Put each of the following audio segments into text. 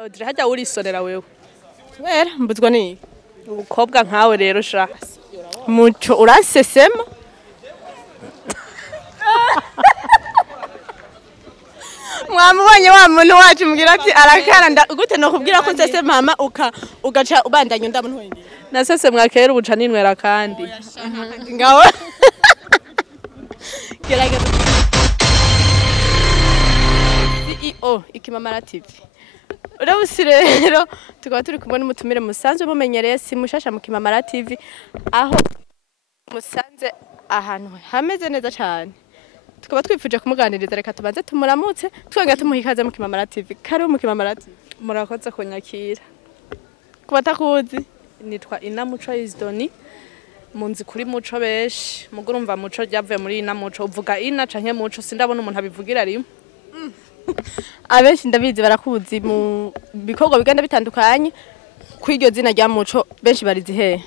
Audy hajya urisonera wewe. Wera mbuzwa ni Umukobwa nkawe rero sha. Muco uransesema. Mwamubonye wa muntu wacu mbwira ati arakara gute no kubwira ko nsese mama ugaca ubandanya ndamuntu wengine. Nasese mwakera ubuca ninwera kandi. Ngaho. Gerageza. CEO ikimamara TV. Urabusi rero tukaba turi kumwe n'umutumire musanzwe mumenyereye si mushasha mu Kimamara TV aho musanze ahantu hameze neza cyane tukaba twifuje kumuganiriza reka tubanze tumuramutse twanga tumuhikaze mu Kimamara TV kari mu Kimamara TV Murakoze kunyakira. kubatakuzi Nitwa Muco Isdoni. Munzi kuri Muco beshi mugurumva Muco ryavuye muri Muco uvuga canke Muco sindabona umuntu abivugira rimwe. abenshi ndabizi barakuzi mu bikorwa bigenda bitandukanye kw'iryo zina rya Muco benshi barizi he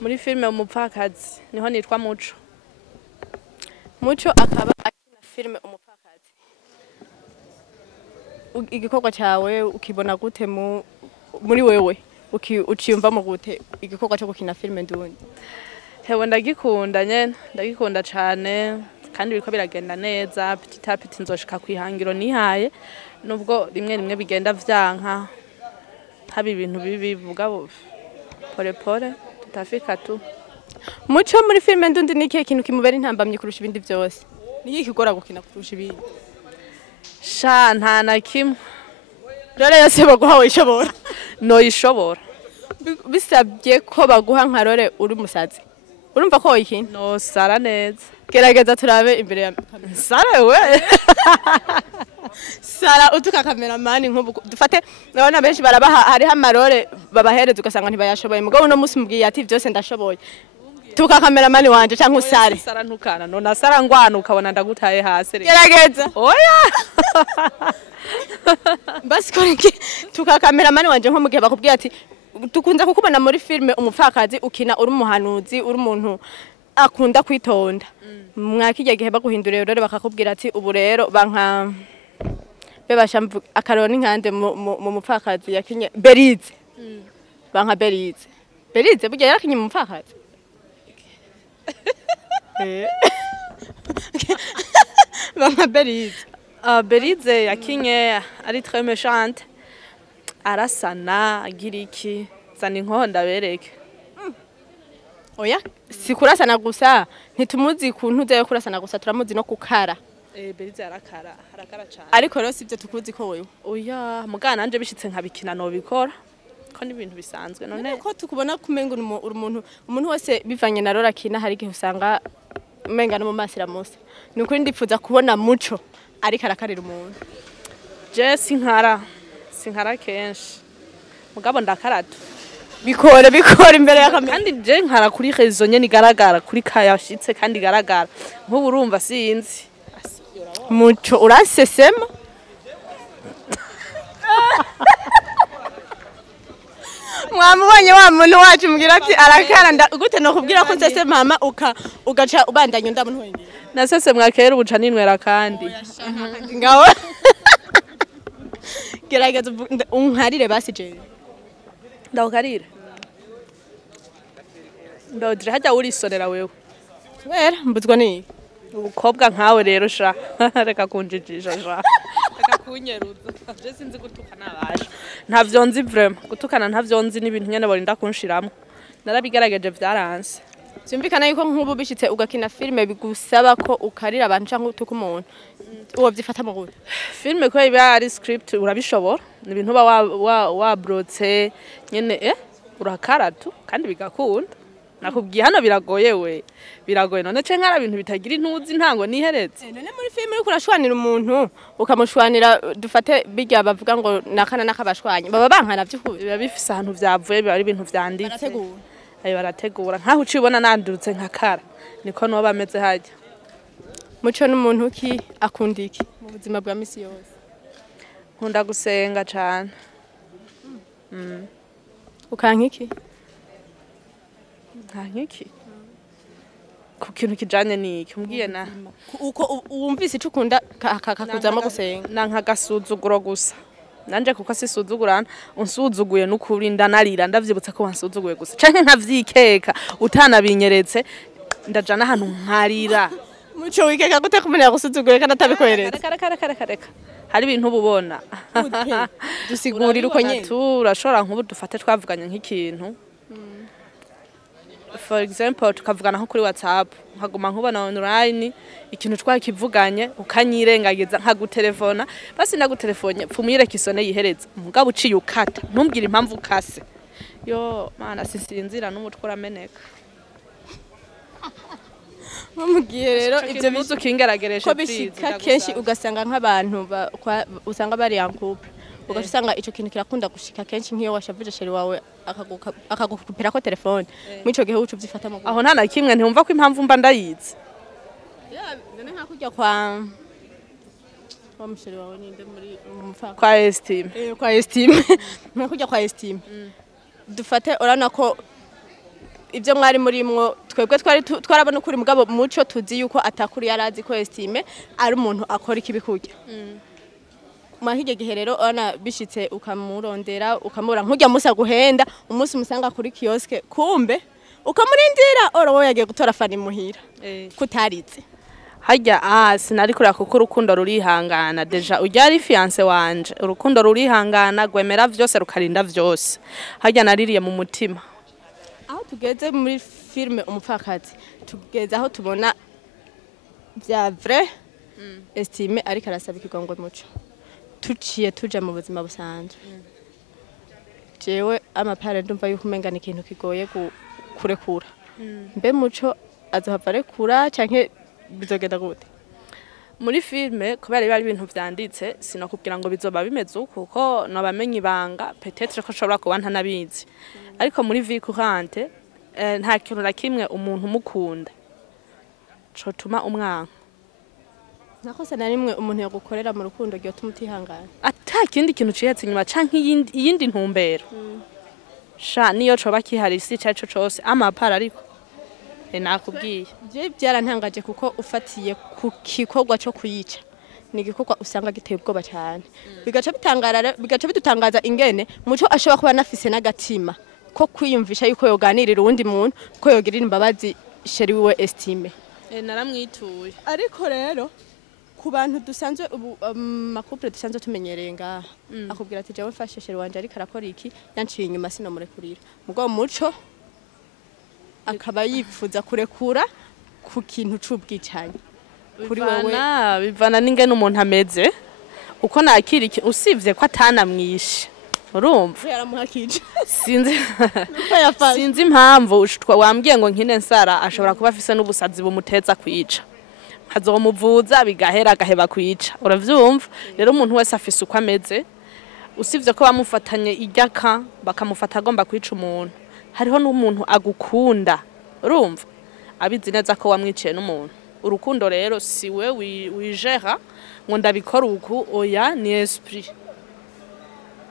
Muri filme umupfakazi niho nitwa Muco. Muco akaba akina filme umupfakazi. Igikorwa cyawe ukibona gute muri wewe uciyumva mu gute igikorwa cyo gukina filme ndundi? Hewe ndagikunda nyene ndagikunda cane kandi biriko biragenda neza petit à petit nzoshika kwihangiro nihaye nubwo rimwe bigenda vyanka haba ibintu bibi bugabo pole pole tutafika tu. Muco muri filme ndundi ni ikihe kintu kimubera intambamye kurusha ibindi byose? Ni iki kigora gukina kurusha ibindi? Sha nta na kimwe. Rore yose baguha wishobora. No ishobora. Bisabye ko baguha nka rore uri musazi. Urumva ko iki? No sara neza. Gerageza turabe imbere ya kamera. Sara we. Sara utuka cameraman nkubu dufate nabona benshi barabaha hari amarore babahereza ugasanga ntibayashoboye mugabo no musi mbwiye ati byose ndashoboye. Tuka cameraman wanje canke usare. Sara ntukana no nasara ngwana ukabona ndagutaye hasi. Gerageza. Oya. Basi koreki tuka cameraman wanje nko mugihe bakubwiye ati tukunza kukubona muri filme umupfakazi ukina uri umuhanuzi uri umuntu akunda kwitonda. Mwakijya gihe baguhinduriye rero bakakubwira ati ubu rero banka bebasha akaroni nkande mu mupfakazi yakinye Berize. Banka Berize. Berize burya yarakinye mu mupfakazi. Banka Berize. Berize yakinye ari très méchante. Arasana agiriki zana inkonda bereke. Oya sikurasana gusa ntitumuzi kuntu uzaye kurasana gusa turamuzi no kukara. Berize harakara cyane. Ariko rero sivyo tukuzi ko wewe. Oya mugana nanje bishitse nkabikina no bikora. Ko ni ibintu bisanzwe none ko tukubona kumenga umuntu wese bivanye na rora kina hari gihe usanga umenga no mu masira musa. Nukuri ndipfuza kubona Muco ariko arakarira umuntu. Je sinkara kenshi. Mugabo ndakaratu. Bikore imbere ya kamera. Kandi je nkara kuri rezo nyene igaragara kuri kayashitse kandi igaragara. Nkubu urumva sinzi. Muco uransesema. Mwamubonye wa muntu wacu mbwira ati arakara gute no kubwira ko nsese mama ugaca ubandanya ndamuntu wengine. Nasese mwakera ubuca ninwera kandi. Ngaho. Gerageza unkarire basi je. Ndawukarira. Audy hajya urisonera wewe. Wera mbuzwa ni Umukobwa nkawe rero sha. Reka kunjijisha sha. Reka kunyeruza. Je sinzi gutukana abasha. Ntavyo nzi vraiment. Gutukana ntavyo nzi n'ibintu nyene borinda kunshiramo. Narabigerageje vyaranse. Cyumvikana yuko nk'ubu bishitse ugakina filme bigusaba ko ukarira abantu canke utuka umuntu. Uwo byifata mu gute? Filme ko iba ari script urabishobora. Ni ibintu ba wabrotse nyene urakaratu kandi bigakunda. Nakubwiye hano biragoye we. Biragoye none ce nkara ibintu bitagira intuzi ntango niheretse. None muri filme uri kurashwanira umuntu ukamushwanira dufate bijya bavuga ngo nakana nakabashwanye. Baba bankana by'ukuri. Biba bifise ahantu vyavuye biba ari ibintu vyanditse. Barategura. Ayo barategura nkaho ucibona nandurutse nkakara. Niko no bameze hajya. Muco n'umuntu ki akunda iki mu buzima bwa misi yose? Nkunda gusenga cyane. Ukanka iki? Nkankiki. Ku kintu kijanye niki umbwiye na. Uko wumvise ico ukunda kakuzamo gusenga. Nanka gasuzuguro gusa. nanje kuko sisuzugurana unsuzuguye n'ukuri ndanarira ndavyibutse ko wansuzuguye gusa canke nkavyikeka utanabinyeretse ndajana ahantu nkarira. Muco wikeka gute kumenya gusuzuguye kandi atabikweretse? Reka hari ibintu ububona dusigurira uko nyene turashobora nk'ubu dufate twavuganye nk'ikintu for example tukavugana nko kuri WhatsApp nkaguma nkubona online ikintu twakivuganye ukanyirengagiza nkagutelefona basi ndagutelefone pfumuyire kisone yihereza mugabo uciye ukata ntumbwire impamvu kase yo mana sisinzira n'umutwe urameneka. Mugiye rero ivyo bizu kingeragereshe ko bishika kenshi ugasanga nk'abantu usanga bari yankupe ugasanga ico kintu kirakunda gushika kenshi nk'iyo washavuje sheri wawe akagukupira ko telefone mwico gihe ucu vyifata mu aho nta na kimwe ntiwumva ko impamvu mba ndayizi none nka kujya kwa musheri wawe ninde muri umufaka kwa estime kwa estime nka kujya kwa estime dufate urana ko ivyo mwari murimwo twebwe twarabona ukuri mugabo muco tuzi yuko atakuri yarazi ko estime ari umuntu akora ikibikujya mahige gihe rero ona bishitse ukamurondera ukamura nkujya musa guhenda umunsi musanga kuri kioske kumbe ukamurindira oro yagiye gutora fani muhira kutaritse hajya sinari kurira kuko urukundo rurihangana deja ujya ari fiance wanje urukundo rurihangana gwemera vyose rukarinda vyose hajya naririye mu mutima. Aho tugeze muri filme umupfakazi tugeze aho tubona vya vrai estime ariko arasaba ikigongwe muco tuciye tuja mu buzima busanzwe jewe amapare ndumva yuko umengana ikintu kigoye kurekura mbe muco azohava rekura canke bizogenda gute muri filme kubera bari ibintu vyanditse sinakubwira ngo bizoba bimeze kuko nabamenye ibanga peut-être ko shobora kuba ntanabizi ariko muri vie courante nta kintu na kimwe umuntu mukunda cotuma umwanka nakose na rimwe umuntu yagukorera mu rukundo giyo tumutihangana ata kindi kintu ciyetse inyuma canke iyindi ntumbero sha niyo coba kihari si caco cose amapara ariko nakubwiye je byarantangaje kuko ufatiye ku kikorwa cyo kuyica ni igikorwa usanga giteye ubwoba cyane bigaca bidutangaza ingene muco ashobora kuba nafise n'agatima ko kwiyumvisha yuko yoganirira uwundi muntu ko yogirira imbabazi sheri wiwe estime naramwituye ariko rero ku bantu dusanzwe makupure dusanzwe tumenyereye ngaha akubwira ati jewe mfashe sheri wanje ariko arakora iki yanciye inyuma sinomurekurira mugabo muco akaba yifuza kurekura ku kintu c'ubwicanyi kuri wewe bivana n'ingene umuntu ameze uko nakira iki usivye ko atanamwishe urumva yaramuhakije sinzi impamvu wambwiye ngo nkine nsara ashobora kuba afise n'ubusazi bumuteza kwica hazomuvuza bigahera agaheba kwica uravyumva rero umuntu wese afise uko ameze usivye ko bamufatanye iryaka bakamufata agomba kwica umuntu hariho n'umuntu agukunda urumva abizi neza ko wamwiciye n'umuntu urukundo rero siwe wijera ngo ndabikora uku oya ni esprit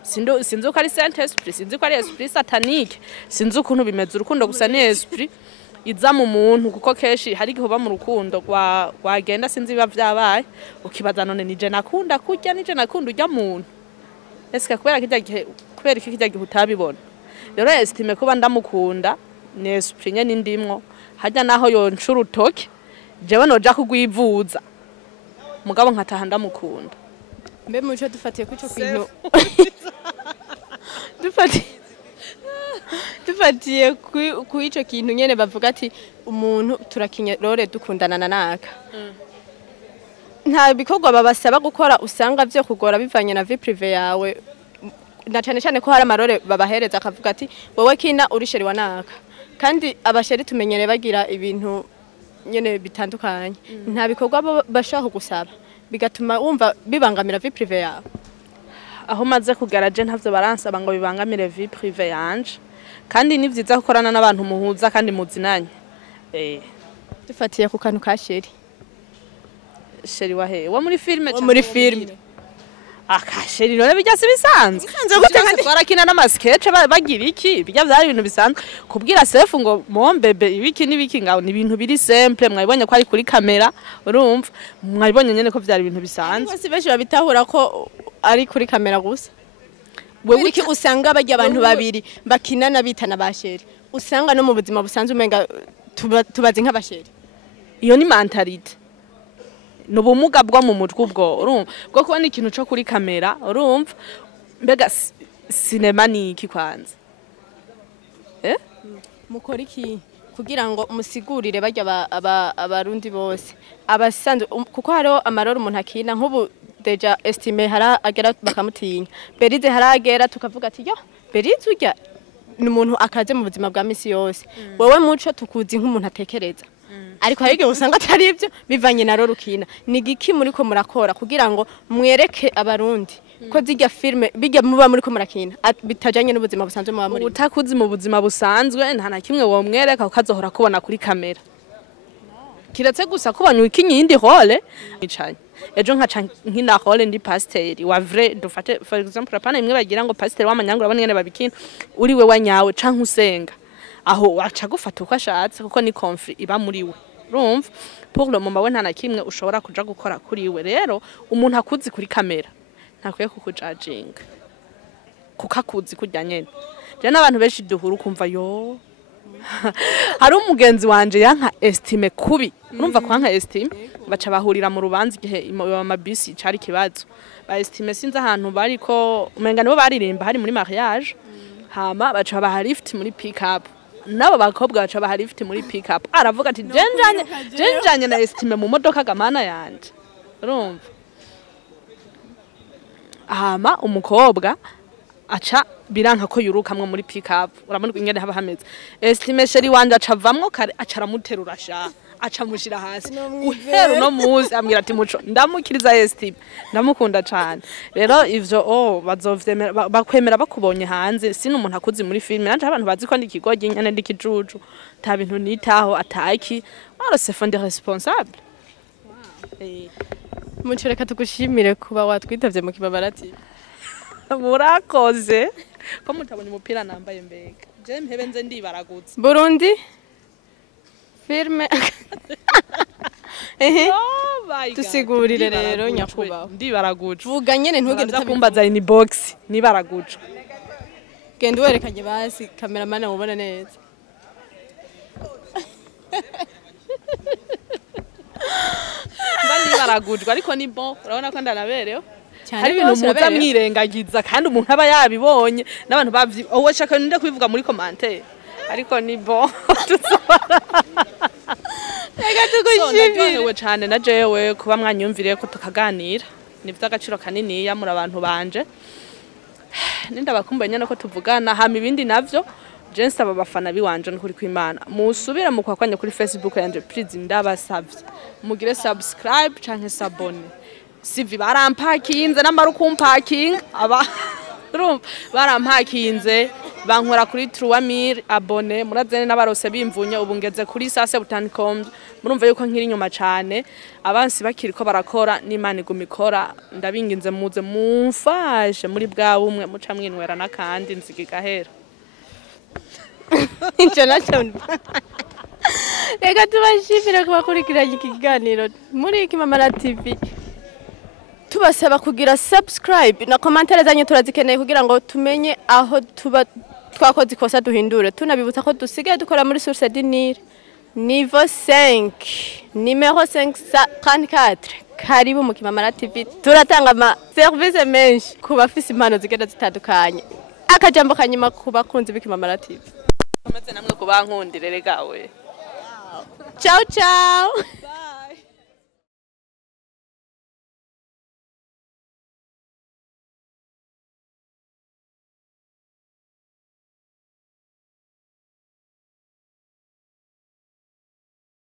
sinzi uko ari saint esprit sinzi ko ari esprit satanique sinzi ukuntu bimeze urukundo gusa ni esprit iza mu muntu kuko keshi hari gihe uba mu rukundo wagenda sinzi biba vyabaye ukibaza none nije nakunda kurya nije nakunda urya muntu eske kubera iki kijya gihe utabibona rero estime kuba ndamukunda ni esprit nye n'indimwo hajya naho yonca urutoke jewe noja kugwivuza mugabo nkataha ndamukunda mbe muco dufatiye ku ico kintu dufatiye ku ico kintu nyene bavuga ati umuntu turakinye rore dukundana naka nta bikorwa babasaba gukora usanga vyo kugora bivanye na vie privé yawe na cyane ko hari amarore babahereza akavuga ati wowe kina uri sheri wa naka kandi abasheri tumenyere bagira ibintu nyene bitandukanye nta bikorwa bashaka gusaba bigatuma wumva bibangamira vie privé yawe aho maze kugaraje ntavyo baransaba ngo bibangamire vie privé yanje kandi ni vyiza gukorana n'abantu muhuza kandi muzinanye dufatiye ku kantu ka sheri wa muri filme muri filme akasheri none bijya sibisanzwe twarakina n'amasketch bagira iki bijya byari ibintu bisanzwe kubwira sefu ngo mombebe ibiki nibiki ngaho ni ibintu biri simple mwabibonye ko ari kuri kamera urumva mwabibonye nyene ko byari ibintu bisanzwe bose benshi babitahura ko ari kuri kamera gusa wewe iki usanga bajya abantu babiri bakinana bitana basheri usanga no mu buzima busanzwe umenga tubazi nk'abasheri iyo ni mentality n'ubumuga bwo mu mutwe ubwo urumva bwo kubona ikintu cyo kuri kamera urumva mbega sinema ni iki kwanza mukora iki kugira ngo musigurire bajya abarundi bose abasanzwe kuko hariho amaroro umuntu akina nk'ubu deja estime haragera bakamutinya berize haragera tukavuga ati yo berize urya ni umuntu akaze mu buzima bwa misi yose wowe muco tukuzi nk'umuntu atekereza ariko hari igihe usanga atari ibyo bivanye na rorukina ni giki muri ko murakora kugira ngo mwereke abarundi ko zijya filme bijya muba muri ko murakina bitajanye n'ubuzima busanzwe muba muri utakuzi mu buzima busanzwe nta na kimwe wo mwereka ukazohora kubona kuri kamera kiretse gusa kubona ikinyi yindi role icanye ejo nkaca nkina role ndi pasteur wa vrai dufate for example apana imwe bagira ngo pasteur w'amanyangura abone ngene babikina uri we wanyawe canke usenga aho waca gufata uko ashatse kuko ni conflit iba muri we urumva pour le moment we nta na kimwe ushobora kuja gukora kuri we rero umuntu akuzi kuri kamera ntakwiye kukujudginga kuko akuzi kurya nyene je n'abantu benshi duhura ukumva yo hari umugenzi wanje yanka estime kubi urumva kwa nka estime baca bahurira mu rubanza igihe amabisi cari kibazo ba estime sinzi ahantu bariko umenga nibo baririmba hari muri mariage hama baca baha lift muri pick up nabo bakobwa baca baha lift muri pick up aravuga ati jenjanye na estime mu modoka gamana yanje urumva hama umukobwa aca biranka ko yurukamwe muri pick up urabona ingene haba hameze estime sheri wanje aca avamwo kare aca aramuterura sha aca mushira hasi uhera no muzi ambwira ati muco ndamukiriza estime ndamukunda cyane rero ivyo bazovyemera bakwemera bakubonye hanze sino umuntu akuzi muri film nanje abantu bazi ko ndikigogi nyane ndikijuju ta bintu nitaho ataki arose fonde responsable muco reka tugushimire kuba watwitavye mu kibabarati murakoze ko mutabona umupira nambaye mbega je mpebe nze ndibaragutse Burundi firme tusigurire rero nyakubaho ndibaraguje vuga nyene ntugende utakumbaza ni box nibaraguje genda werekanye basi cameraman ubona neza mbandi baragujwe ariko ni bon urabona ko ndanabereyo hari ibintu muza mwirengagiza kandi umuntu aba yabibonye n'abantu bavyi wowe shaka ninde kwivuga muri commentaire ariko ni bon reka tugushimire we cyane na jewe kuba mwanyumviriye ko tukaganira ni vy'agaciro kanini ya muri abantu banje ninda bakumbuye nyene ko tuvugana hama ibindi navyo je nsaba abafana biwanje n'ukuri kw'Imana musubire mu kwakwanya kuri Facebook yanje please ndabasavye mugire subscribe canke s'abone sivi barampakinze n'amaru kumpaking aba urumva barampakinze bankora kuri 3000 abone murazene n'abarose bimvunye ubu ngeze kuri sase.com murumva yuko nkiri nyuma cyane abansi bakiri ko barakora n'Imana igumikora ndabinginze muze mumfashe muri bwa bumwe muca mwinwera nakandi nzigigahera international reka tubashimire kubakurikiranye ikiganiro muri Kimamara TV tubasaba kugira subscribe na commentaire zanyu turazikeneye kugira ngo tumenye aho tuba twakoze ikosa duhindure tunabibutsa ko dusigaye dukora muri source du Nil niveau 5 numero 534 karibu mu Kimamara TV turatanga ama service menshi ku bafise impano zigenda zitandukanye akajambo kanyuma ku bakunzi b'Ikimamara TV ameze namwe kubankundire rega we ciao ciao